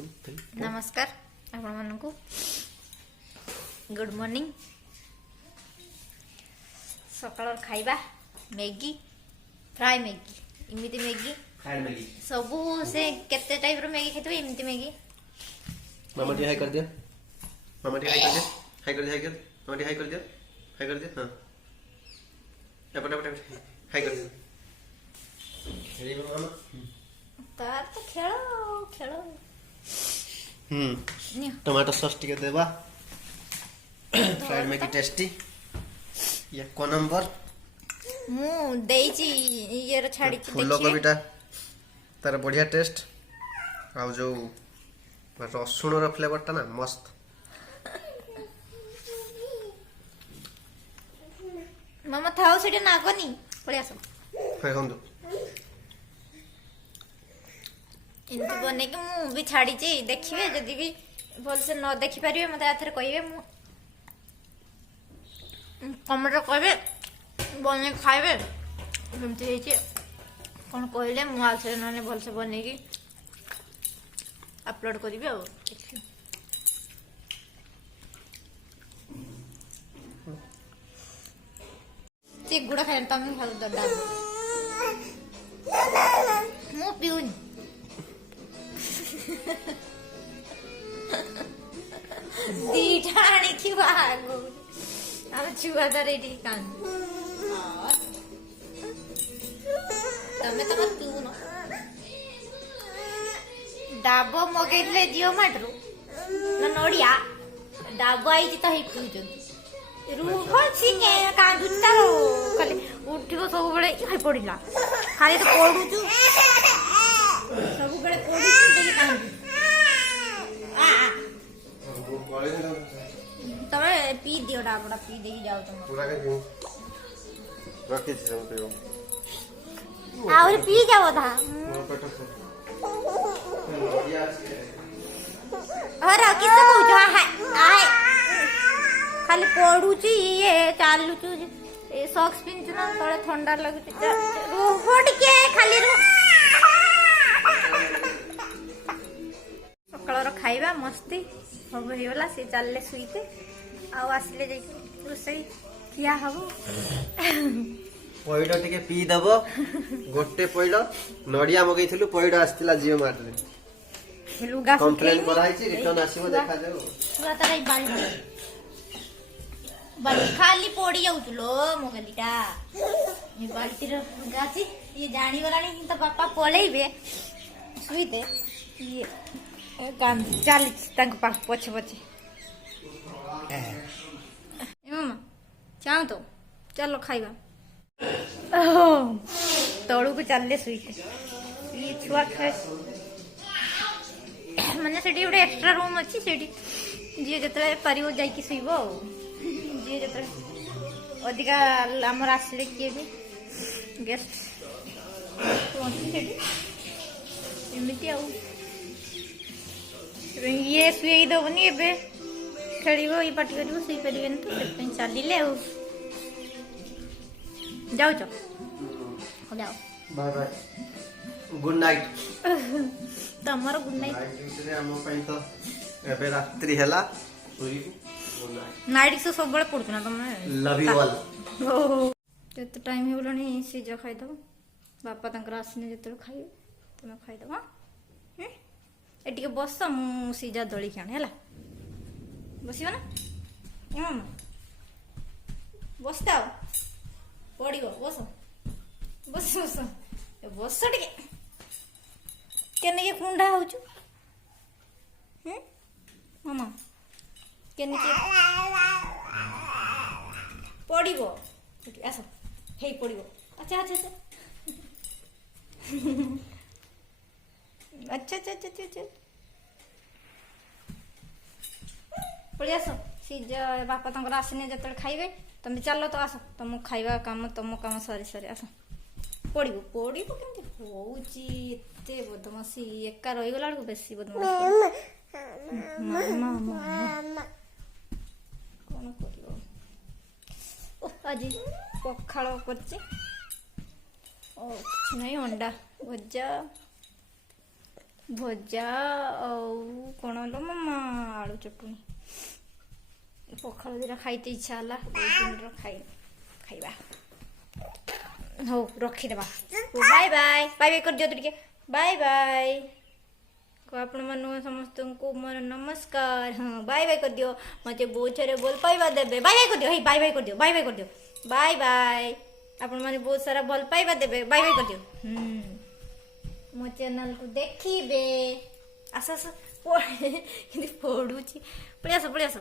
नमस्कार आपण मानकु good morning. सकाळ खाइबा मैगी फ्राई मैगी इमिति मैगी फ्राई मैगी सबू से केते टाइप रो मैगी खेतबे इमिति मैगी। मामा टी हाई कर दिया, मामा टी हाई कर दिया, हाई कर दिया, हाई कर मामा टी हाई कर दिया, हाई कर दिया। हां पटा हाई कर दिया। रेडी मामा तार तो खेलो खेलो। टमाटो सॉस टिके देबा। फ्राइड मैगी टेस्टी ये को नंबर मु देइची ये रो छाडी छी फूल को बेटा तार बढ़िया टेस्ट आ जो रसुण रो फ्लेवर ता ना मस्त। मामा थाओ सेटे नागनी पळे आसो हाय हम दो इनती बने कि मु भी छाड़ी छी देखिबे जदी भी भल से न देखि परिबे मते आथरे कहिबे मु कमेंट कहबे बने खाइबे हमते हे छी कोन कहले मु आथरे नने भल से बने की अपलोड करिबे आ देखियो। ते गुड़ा खाइ तमे खाउ दडा मु पिउनी दीटा आनी की बागो अब छुआ तो रेडी कान तमे तो मत पिउ न डाबो मगेले जियो माटरू न नोडिया डाबो आई त हे पिउ रूह छिके कांदुता खाली उठिबो सब बेले हाय पडिला खाली तो पडुचु सब बेले पडुचु देखि कांदु तमे पी दियो डाबड़ा पी देगी जाओ तुम पूरा के दियो रखी छी हम पियो और पी जाओ था और किस को जो है आए खाली पडुची ये चालुचु ए सॉक्स पिनचु ना थोड़ा ठंडा लगुची रोहट के खाली रो सकाळर खाइबा मस्ती सब हेला से चलले सुईते आ आसिले जाई रोसई किया हबो पइडो टिके पी दबो गोटे पइडो नडिया मगैथिलु पइडो आस्तिला जियो मार्ट रे लुगा कंप्लेन कराई छी रिटर्न आसीबो देखा जाओ पूरा ताई बाली खाली पड़ी जाउछलो मोगलीटा ये बाल्टी रो गाची ये जानी वालानी तो पापा पळेइबे सुईते ये काम चली तक पास पछे पछे मामा चाहो तो चलो खाइबा तळू को चलले सुईते ये छुआ खाए माने सेठी उडे एक्स्ट्रा रूम अछि सेठी जे जतले परियो जाई की सुइबो जे जतले अधिका हमर आसले के भी गेस्ट तो सेठी एमिति आउ ये सुई दबनी एबे खेलिबो ई पार्टी करिबो सुई परिबेन तो से चलिले आउ जाओ जाओ बाय बाय गुड नाइट तमर गुड नाइट रे हम पई तो एबे रात्रि हला सुई गुड नाइट नाइट से सब बळे पडछ ना तमे लव यू ऑल तो टाइम हे बोलनी सिजा खाइ दो बापा तंकर आसने जतले खाइ तमे खाइ दो हां ए टिके बस मु सिजा दळी खाने हला बसिबा ना मामा बसता पड़िबो बस बस बस ए बस टिके केने के कुंडा होचु मामा केने के पड़िबो आस हे पड़िबो अच्छा अच्छा अच्छा अच्छा अच्छा अच्छा अच्छा पड़ी आस सीजा बापा तंकर आसने जतले खाइबे तमे चलो तो आस तुम खाइबा काम तुम काम सरी सरी आस पड़िबो पड़िबो केमति होउची एते बदमाशी एका रही गला को बेसी बदमाशी मामा मामा कोन करियो ओ आज पखाळ करछि ओ नहीं अंडा भजा ଭଜା ଆଉ କ'ଣ ହେଲା ମାମା ଆଳୁ ଚଟୁଣି ପଖାଳ ଦିଟା ଖାଇତେ ଇଚ୍ଛା ହେଲା ଖାଇବା ହଉ ରଖିଦେବା ବାଏ ବାଏ ବାଏ ବାଏ କରିଦିଅ ଟିକେ ବାଏ ବାଏ ଆପଣମାନଙ୍କୁ ସମସ୍ତଙ୍କୁ ମୋର ନମସ୍କାର ହଁ ବାଏ ବାଏ କରିଦିଅ ମୋତେ ବହୁତ ସାରା ଭଲ ପାଇବା ଦେବେ ବାଏ ବାଏ କରିଦିଅ ହେଇ ବାଏ ବାଏ କରିଦିଅ ବାଏ ବାଏ କରିଦିଅ ବାଏ ବାଏ ଆପଣମାନେ ବହୁତ ସାରା ଭଲ ପାଇବା ଦେବେ ବାଏ ବାଏ କରିଦିଅ ମୋ ଚ୍ୟାନେଲକୁ ଦେଖିବେ ଆସ ଆସ କେମିତି ପଢୁଛି ପଳେଇ ଆସ